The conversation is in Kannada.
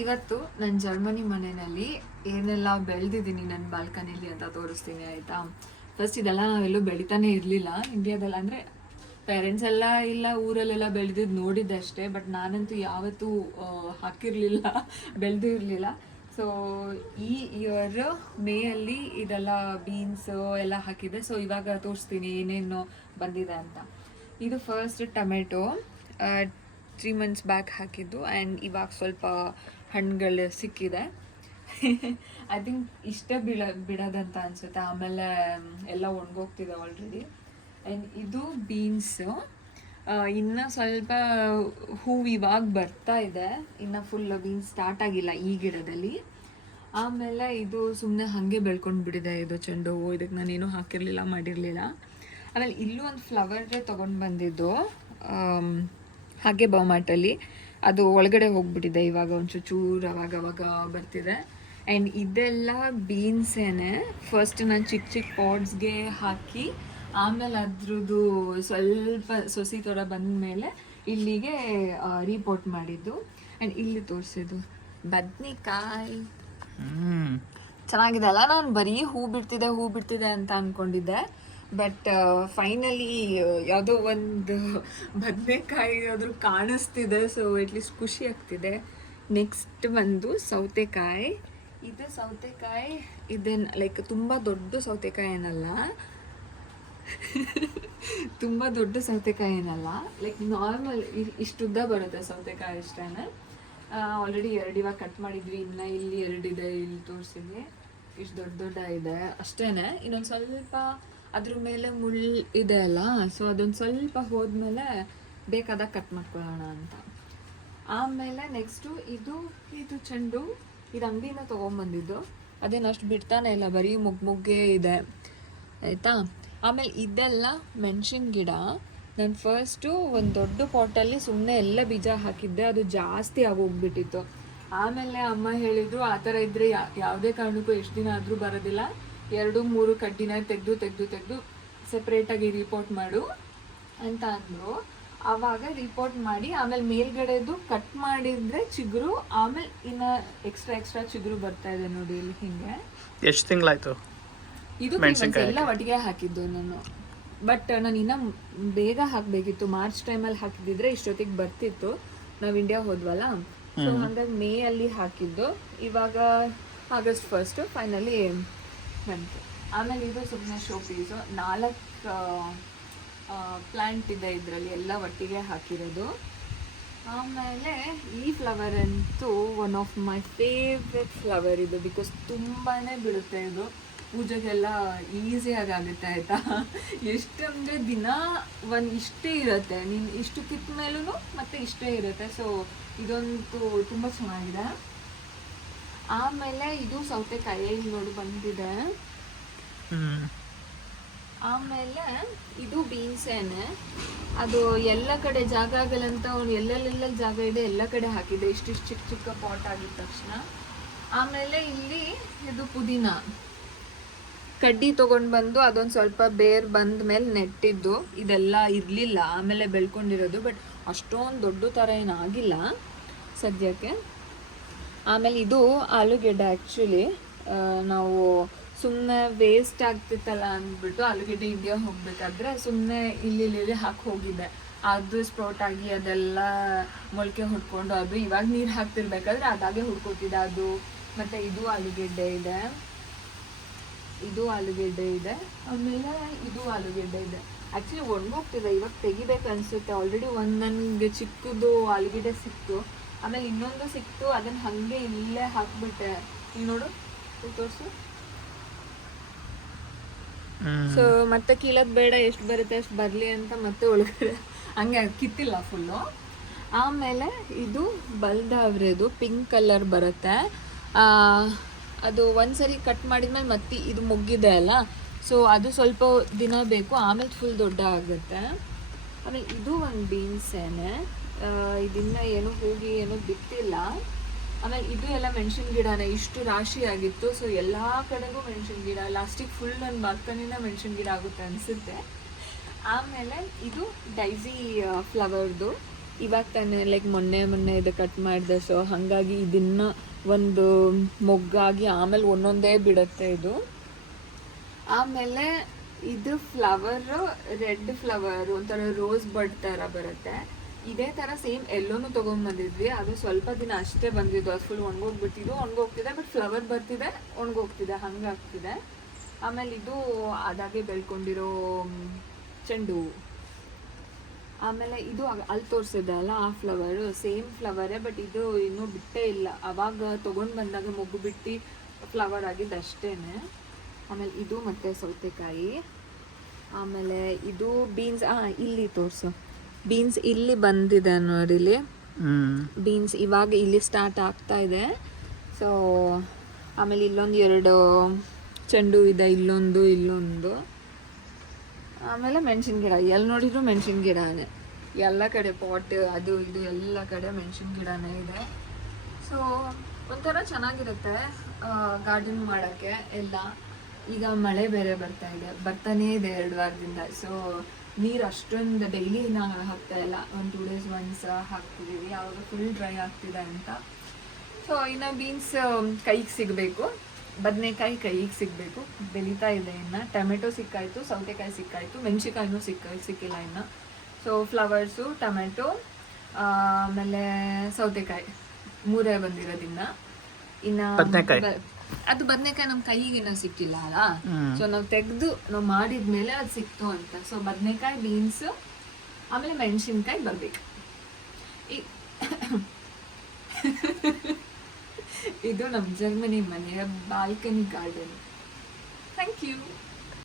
ಇವತ್ತು ನನ್ನ ಜರ್ಮನಿ ಮನೆಯಲ್ಲಿ ಏನೆಲ್ಲ ಬೆಳೆದಿದ್ದೀನಿ ನನ್ನ ಬಾಲ್ಕನಿಲಿ ಅಂತ ತೋರಿಸ್ತೀನಿ ಆಯಿತಾ. ಫಸ್ಟ್ ಇದೆಲ್ಲ ನಾವೆಲ್ಲೂ ಬೆಳಿತಾನೆ ಇರಲಿಲ್ಲ ಇಂಡಿಯಾದಲ್ಲಿ, ಅಂದರೆ ಪೇರೆಂಟ್ಸ್ ಎಲ್ಲ ಇಲ್ಲ ಊರಲ್ಲೆಲ್ಲ ಬೆಳೆದಿದ್ದು ನೋಡಿದ್ದೆ ಅಷ್ಟೇ. ಬಟ್ ನಾನಂತೂ ಯಾವತ್ತೂ ಹಾಕಿರಲಿಲ್ಲ, ಬೆಳೆದು ಇರಲಿಲ್ಲ. ಸೊ ಈ ಇಯರ್ ಮೇಯಲ್ಲಿ ಇದೆಲ್ಲ ಬೀನ್ಸು ಎಲ್ಲ ಹಾಕಿದೆ. ಸೊ ಇವಾಗ ತೋರಿಸ್ತೀನಿ ಏನೇನು ಬಂದಿದೆ ಅಂತ. ಇದು ಫಸ್ಟ್ ಟೊಮೆಟೊ 3 months ಬ್ಯಾಕ್ ಹಾಕಿದ್ದು, ಆ್ಯಂಡ್ ಇವಾಗ ಸ್ವಲ್ಪ ಹಣ್ಣುಗಳು ಸಿಕ್ಕಿದೆ. ಐ ಥಿಂಕ್ ಇಷ್ಟೇ ಬಿಡೋದಂತ ಅನಿಸುತ್ತೆ, ಆಮೇಲೆ ಎಲ್ಲ ಒಣಗೋಗ್ತಿದೆ ಆಲ್ರೆಡಿ. ಆ್ಯಂಡ್ ಇದು ಬೀನ್ಸು, ಇನ್ನು ಸ್ವಲ್ಪ ಹೂವು ಇವಾಗ ಬರ್ತಾ ಇದೆ, ಇನ್ನು ಫುಲ್ ಬೀನ್ಸ್ ಸ್ಟಾರ್ಟ್ ಆಗಿಲ್ಲ ಈ ಗಿಡದಲ್ಲಿ. ಆಮೇಲೆ ಇದು ಸುಮ್ಮನೆ ಹಾಗೆ ಬೆಳ್ಕೊಂಡು ಬಿಟ್ಟಿದೆ, ಇದು ಚೆಂಡು ಹೂವು. ಇದಕ್ಕೆ ನಾನೇನು ಹಾಕಿರಲಿಲ್ಲ, ಮಾಡಿರಲಿಲ್ಲ. ಆಮೇಲೆ ಇಲ್ಲೂ ಒಂದು ಫ್ಲವರ್ಗೆ ತೊಗೊಂಡು ಬಂದಿದ್ದು ಹಾಗೆ ಬೌಮಾಟಲ್ಲಿ, ಅದು ಒಳಗಡೆ ಹೋಗ್ಬಿಟ್ಟಿದೆ. ಇವಾಗ ಒಂಚೂರು ಚೂರು ಅವಾಗ ಬರ್ತಿದೆ. ಆ್ಯಂಡ್ ಇದೆಲ್ಲ ಬೀನ್ಸೇನೆ. ಫಸ್ಟ್ ನಾನು ಚಿಕ್ಕ ಚಿಕ್ಕ ಪಾಟ್ಸ್ಗೆ ಹಾಕಿ ಆಮೇಲೆ ಅದ್ರದ್ದು ಸ್ವಲ್ಪ ಸೊಸಿ ಥರ ಬಂದ ಮೇಲೆ ಇಲ್ಲಿಗೆ ರೀಪೋರ್ಟ್ ಮಾಡಿದ್ದು. ಆ್ಯಂಡ್ ಇಲ್ಲಿ ತೋರಿಸಿದ್ದು ಬದ್ನಿಕಾಯಿ ಚೆನ್ನಾಗಿದೆ ಅಲ್ಲ. ನಾನು ಬರೀ ಹೂ ಬಿಡ್ತಿದೆ ಅಂತ ಅಂದ್ಕೊಂಡಿದ್ದೆ. ಬಟ್ ಫೈನಲಿ ಯಾವುದೋ ಒಂದು ಬದನೆಕಾಯಿ ಆದರೂ ಕಾಣಿಸ್ತಿದೆ. ಸೊ ಅಟ್ಲೀಸ್ಟ್ ಖುಷಿ ಆಗ್ತಿದೆ. ನೆಕ್ಸ್ಟ್ ಬಂದು ಸೌತೆಕಾಯಿ. ಇದು ಸೌತೆಕಾಯಿ ಇದೇನು ಲೈಕ್ ತುಂಬ ದೊಡ್ಡ ಸೌತೆಕಾಯಿ ಏನಲ್ಲ, ತುಂಬ ದೊಡ್ಡ ಸೌತೆಕಾಯಿ ಏನಲ್ಲ, ಲೈಕ್ ನಾರ್ಮಲ್ ಇಷ್ಟುದ್ದ ಬರುತ್ತೆ ಸೌತೆಕಾಯಿ ಅಷ್ಟೇ. ಆಲ್ರೆಡಿ 2 ಇವಾಗ ಕಟ್ ಮಾಡಿದ್ವಿ, ಇನ್ನು ಇಲ್ಲಿ 2 ಇದೆ, ಇಲ್ಲಿ ತೋರಿಸಿದ್ವಿ. ಇಷ್ಟು ದೊಡ್ಡ ಇದೆ ಅಷ್ಟೇ. ಇನ್ನೊಂದು ಸ್ವಲ್ಪ ಅದ್ರ ಮೇಲೆ ಮುಳ್ಳು ಇದೆ ಅಲ್ಲ, ಸೊ ಅದೊಂದು ಸ್ವಲ್ಪ ಹೋದ್ಮೇಲೆ ಬೇಕಾದಾಗ ಕಟ್ ಮಾಡ್ಕೊಳ್ಳೋಣ ಅಂತ. ಆಮೇಲೆ ನೆಕ್ಸ್ಟು ಇದು ಚೆಂಡು, ಇದು ಅಂಗಡಿಯಿಂದ ತೊಗೊಂಬಂದಿದ್ದು. ಅದೇನು ಅಷ್ಟು ಬಿಡ್ತಾನೆ ಇಲ್ಲ, ಬರೀ ಮುಗ್ಗೆ ಇದೆ ಆಯಿತಾ. ಆಮೇಲೆ ಇದೆಲ್ಲ ಮೆಣಸಿನ ಗಿಡ. ನಾನು ಫಸ್ಟು ಒಂದು ದೊಡ್ಡ ಪಾಟಲ್ಲಿ ಸುಮ್ಮನೆ ಎಲ್ಲ ಬೀಜ ಹಾಕಿದ್ದೆ, ಅದು ಜಾಸ್ತಿ ಆಗೋಗ್ಬಿಟ್ಟಿತ್ತು. ಆಮೇಲೆ ಅಮ್ಮ ಹೇಳಿದರು, ಆ ಥರ ಇದ್ದರೆ ಯಾವುದೇ ಕಾರಣಕ್ಕೂ ಎಷ್ಟು ದಿನ ಆದರೂ ಬರೋದಿಲ್ಲ, 2-3 ಕಡ್ಡಿನ ತೆಗೆದು ಸೆಪ್ರೇಟಾಗಿ ರಿಪೋರ್ಟ್ ಮಾಡು ಅಂತ ಅಂದರು. ಆವಾಗ ರಿಪೋರ್ಟ್ ಮಾಡಿ ಆಮೇಲೆ ಮೇಲ್ಗಡೆದು ಕಟ್ ಮಾಡಿದರೆ ಚಿಗುರು, ಆಮೇಲೆ ಇನ್ನು ಎಕ್ಸ್ಟ್ರಾ ಚಿಗುರು ಬರ್ತಾ ಇದೆ ನೋಡಿ ಇಲ್ಲಿ ಹಿಂಗೆ. ಎಷ್ಟು ತಿಂಗಳಾಯಿತು ಇದು ಎಲ್ಲ ಒಟ್ಟಿಗೆ ಹಾಕಿದ್ದು ನಾನು. ಬಟ್ ನಾನು ಇನ್ನೂ ಬೇಗ ಹಾಕಬೇಕಿತ್ತು, ಮಾರ್ಚ್ ಟೈಮಲ್ಲಿ ಹಾಕಿದ್ದಿದ್ರೆ ಇಷ್ಟೊತ್ತಿಗೆ ಬರ್ತಿತ್ತು. ನಾವು ಇಂಡಿಯಾ ಹೋದ್ವಲ್ಲ, ಸೊ ಹಾಗಾಗಿ ಮೇ ಅಲ್ಲಿ ಹಾಕಿದ್ದು. ಇವಾಗ ಆಗಸ್ಟ್ 1 ಫೈನಲಿ ಬಂತು. ಆಮೇಲೆ ಇದು ಸುಮ್ಮನೆ ಶೋ ಪೀಸು, 4 ಪ್ಲ್ಯಾಂಟ್ ಇದೆ ಇದರಲ್ಲಿ, ಎಲ್ಲ ಒಟ್ಟಿಗೆ ಹಾಕಿರೋದು. ಆಮೇಲೆ ಈ ಫ್ಲವರ್ ಅಂತೂ one of my favourite flower ಇದು, ಬಿಕಾಸ್ ತುಂಬಾ ಬಿಡುತ್ತೆ ಇದು. ಪೂಜೆಗೆಲ್ಲ ಈಸಿಯಾಗಿ ಆಗುತ್ತೆ ಆಯಿತಾ. ಎಷ್ಟಂದರೆ ದಿನ ಇಷ್ಟೇ ಇರುತ್ತೆ, ನೀನು ಇಷ್ಟು ಕಿತ್ತ ಮೇಲೂ ಮತ್ತೆ ಇಷ್ಟೇ ಇರುತ್ತೆ. ಸೊ ಇದಂತೂ ತುಂಬ ಚೆನ್ನಾಗಿದೆ. ಆಮೇಲೆ ಇದು ಸೌತೆಕಾಯಿ ಇಲ್ಲಿ ನೋಡಿ ಬಂದಿದೆ. ಆಮೇಲೆ ಇದು ಬೀನ್ಸೇನೆ, ಅದು ಎಲ್ಲ ಕಡೆ ಜಾಗ ಆಗಲ್ಲಂತ ಅವ್ನು ಎಲ್ಲೆಲ್ಲ ಜಾಗ ಇದೆ ಎಲ್ಲ ಕಡೆ ಹಾಕಿದೆ, ಇಷ್ಟಿಷ್ಟು ಚಿಕ್ಕ ಪಾಟ್ ಆಗಿದ ತಕ್ಷಣ. ಆಮೇಲೆ ಇಲ್ಲಿ ಇದು ಪುದೀನ ಕಡ್ಡಿ ತೊಗೊಂಡು ಬಂದು ಅದೊಂದು ಸ್ವಲ್ಪ ಬೇರ್ ಬಂದ ಮೇಲೆ ನೆಟ್ಟಿದ್ದು. ಇದೆಲ್ಲ ಇರಲಿಲ್ಲ, ಆಮೇಲೆ ಬೆಳ್ಕೊಂಡಿರೋದು. ಬಟ್ ಅಷ್ಟೊಂದು ದೊಡ್ಡ ಥರ ಏನಾಗಿಲ್ಲ ಸದ್ಯಕ್ಕೆ. ಆಮೇಲೆ ಇದು ಆಲೂಗೆಡ್ಡೆ. ಆ್ಯಕ್ಚುಲಿ ನಾವು ಸುಮ್ಮನೆ ವೇಸ್ಟ್ ಆಗ್ತಿತ್ತಲ್ಲ ಅಂದ್ಬಿಟ್ಟು ಆಲೂಗೆಡ್ಡೆ ಇಂಡಿಯಾ ಹೋಗ್ಬೇಕಾದ್ರೆ ಸುಮ್ಮನೆ ಇಲ್ಲಿ ಹಾಕಿ ಹೋಗಿದ್ದೆ. ಅದು ಸ್ಪ್ರೌಟ್ ಆಗಿ ಅದೆಲ್ಲ ಮೊಳಕೆ ಹೊಡ್ಕೊಂಡು ಅದು ಇವಾಗ ನೀರು ಹಾಕ್ತಿರ್ಬೇಕಾದ್ರೆ ಅದಾಗೆ ಹುಡ್ಕೋತಿದ್ದೆ ಅದು. ಮತ್ತು ಇದು ಆಲೂಗೆಡ್ಡೆ ಇದೆ, ಆಮೇಲೆ ಇದು ಆಲೂಗೆಡ್ಡೆ ಇದೆ. ಆ್ಯಕ್ಚುಲಿ ಒಣಗೋಗ್ತಿದೆ, ಇವಾಗ ತೆಗಿಬೇಕು ಅನಿಸುತ್ತೆ. ಆಲ್ರೆಡಿ ಒಂದು ನನಗೆ ಚಿಕ್ಕದು ಆಲೂಗೆಡ್ಡೆ ಸಿಕ್ತು, ಆಮೇಲೆ ಇನ್ನೊಂದು ಸಿಕ್ತು, ಅದನ್ನು ಹಾಗೆ ಇಲ್ಲೇ ಹಾಕ್ಬಿಟ್ಟೆ. ನೀವು ನೋಡು, ತೋರಿಸು. ಸೊ ಮತ್ತೆ ಕೀಳೋದು ಬೇಡ, ಎಷ್ಟು ಬರುತ್ತೆ ಅಷ್ಟು ಬರಲಿ ಅಂತ ಮತ್ತೆ ಒಳಗಡೆ ಹಂಗೆ ಕಿತ್ತಿಲ್ಲ ಫುಲ್ಲು. ಆಮೇಲೆ ಇದು ಬಲ್ದಾವ್ರೆದು ಪಿಂಕ್ ಕಲರ್ ಬರುತ್ತೆ. ಅದು ಒಂದ್ಸರಿ ಕಟ್ ಮಾಡಿದ್ಮೇಲೆ ಮತ್ತೆ ಇದು ಮುಗ್ಗಿದೆ ಅಲ್ಲ, ಸೊ ಅದು ಸ್ವಲ್ಪ ದಿನ ಬೇಕು, ಆಮೇಲೆ ಫುಲ್ ದೊಡ್ಡ ಆಗುತ್ತೆ. ಆಮೇಲೆ ಇದು ಒಂದು ಬೀನ್ಸೇನೆ, ಇದನ್ನ ಏನೂ ಹೋಗಿ ಏನೂ ಬಿತ್ತಿಲ್ಲ. ಆಮೇಲೆ ಇದು ಎಲ್ಲ ಮೆಣಸಿನ ಗಿಡನೇ, ಇಷ್ಟು ರಾಶಿ ಆಗಿತ್ತು. ಸೊ ಎಲ್ಲ ಕಡೆಗೂ ಮೆಣಸಿನ ಗಿಡ, ಲಾಸ್ಟಿಗೆ ಫುಲ್ ನನ್ನ ಬಾಲ್ಕನಿನ ಮೆಣಸಿನ ಗಿಡ ಆಗುತ್ತೆ ಅನಿಸುತ್ತೆ. ಆಮೇಲೆ ಇದು ಡೈಸಿ ಫ್ಲವರ್ದು, ಇವಾಗ ತಾನೇ ಲೈಕ್ ಮೊನ್ನೆ ಇದು ಕಟ್ ಮಾಡಿದೆ, ಸೊ ಹಾಗಾಗಿ ಇದನ್ನ ಒಂದು ಮೊಗ್ಗಾಗಿ ಆಮೇಲೆ ಒಂದೊಂದೇ ಬಿಡುತ್ತೆ ಇದು. ಆಮೇಲೆ ಇದು ಫ್ಲವರು ರೆಡ್ ಫ್ಲವರ್ ಒಂಥರ ರೋಸ್ ಬಡ್ ಥರ ಬರುತ್ತೆ. ಇದೇ ಥರ ಸೇಮ್ ಎಲ್ಲೋನು ತೊಗೊಂಡ್ಬಂದಿದ್ವಿ, ಅದು ಸ್ವಲ್ಪ ದಿನ ಅಷ್ಟೇ ಬಂದಿದ್ದು, ಅದು ಫುಲ್ ಒಣಗೋಗ್ಬಿಟ್ಟಿದ್ದು, ಒಣಗೋಗ್ತಿದೆ, ಬಟ್ ಫ್ಲವರ್ ಬರ್ತಿದೆ ಒಣಗೋಗ್ತಿದೆ ಹಂಗಾಗ್ತಿದೆ. ಆಮೇಲೆ ಇದು ಅದಾಗೆ ಬೆಳ್ಕೊಂಡಿರೋ ಚೆಂಡು ಹೂವು. ಆಮೇಲೆ ಇದು ಅಲ್ಲಿ ತೋರಿಸಿದೆ ಅಲ್ಲ ಆ ಫ್ಲವರು ಸೇಮ್ ಫ್ಲವರೇ, ಬಟ್ ಇದು ಇನ್ನೂ ಬಿಟ್ಟೇ ಇಲ್ಲ, ಅವಾಗ ತೊಗೊಂಡು ಬಂದಾಗ ಮೊಗ್ಗು ಬಿಟ್ಟು ಫ್ಲವರ್ ಆಗಿದ್ದು ಅಷ್ಟೇ. ಆಮೇಲೆ ಇದು ಮತ್ತು ಸೌತೆಕಾಯಿ. ಆಮೇಲೆ ಇದು ಬೀನ್ಸ್, ಇಲ್ಲಿ ತೋರಿಸು, ಬೀನ್ಸ್ ಇಲ್ಲಿ ಬಂದಿದೆ ನೋಡಿಲಿ, ಬೀನ್ಸ್ ಇವಾಗ ಇಲ್ಲಿ ಸ್ಟಾರ್ಟ್ ಆಗ್ತಾ ಇದೆ. ಸೊ ಆಮೇಲೆ ಇಲ್ಲೊಂದು 2 ಚೆಂಡು ಇದೆ, ಇಲ್ಲೊಂದು. ಆಮೇಲೆ ಮೆಣಸಿನ ಗಿಡ, ಎಲ್ಲಿ ನೋಡಿದ್ರು ಮೆಣಸಿನ ಗಿಡನೇ, ಎಲ್ಲ ಕಡೆ ಪಾಟ್ ಅದು ಇದು ಎಲ್ಲ ಕಡೆ ಮೆಣಸಿನ ಗಿಡನೇ ಇದೆ. ಸೊ ಒಂಥರ ಚೆನ್ನಾಗಿರುತ್ತೆ ಗಾರ್ಡನ್ ಮಾಡೋಕ್ಕೆ ಎಲ್ಲ. ಈಗ ಮಳೆ ಬೇರೆ ಬರ್ತಾನೇ ಇದೆ 2 ವಾರದಿಂದ. ಸೊ ನೀರು ಅಷ್ಟೊಂದು ಡೈಲಿ ನಾವು ಹಾಕ್ತಾ ಇಲ್ಲ, 1-2 ಡೇಸ್ ಒನ್ಸ್ ಹಾಕ್ತಿದ್ದೀವಿ, ಆವಾಗ ಫುಲ್ ಡ್ರೈ ಆಗ್ತಿದೆ ಅಂತ. ಸೊ ಇನ್ನು ಬೀನ್ಸ್ ಕೈಗೆ ಸಿಗಬೇಕು, ಬದನೆಕಾಯಿ ಕೈಗೆ ಸಿಗಬೇಕು, ಬೆಳೀತಾ ಇದೆ ಇನ್ನು. ಟೊಮೆಟೊ ಸಿಕ್ಕಾಯಿತು, ಸೌತೆಕಾಯಿ ಸಿಕ್ಕಾಯಿತು, ಮೆಣಸಿಕಾಯಿನೂ ಸಿಕ್ಕಿಲ್ಲ ಇನ್ನು. ಸೊ ಫ್ಲವರ್ಸು, ಟೊಮೆಟೊ, ಆಮೇಲೆ ಸೌತೆಕಾಯಿ 3 ಬಂದಿರೋದಿನ್ನ. ಇನ್ನು ಅದು ಬದನೆಕಾಯಿ ನಮ್ಮ ಕೈಗೆ ಇನ್ನೂ ಸಿಕ್ಕಿಲ್ಲ ಅಲ್ಲ, ಸೊ ನಾವು ತೆಗೆದು ನಾವು ಮಾಡಿದ್ಮೇಲೆ ಅದು ಸಿಕ್ತು ಅಂತ. ಸೊ ಬದನೆಕಾಯಿ, ಬೀನ್ಸ್, ಆಮೇಲೆ ಮೆಣಸಿನ್ಕಾಯಿ ಬರಬೇಕು. ಇದು ನಮ್ಮ ಜರ್ಮನಿ ಮನೆಯ ಬಾಲ್ಕನಿ ಗಾರ್ಡನ್. Thank you.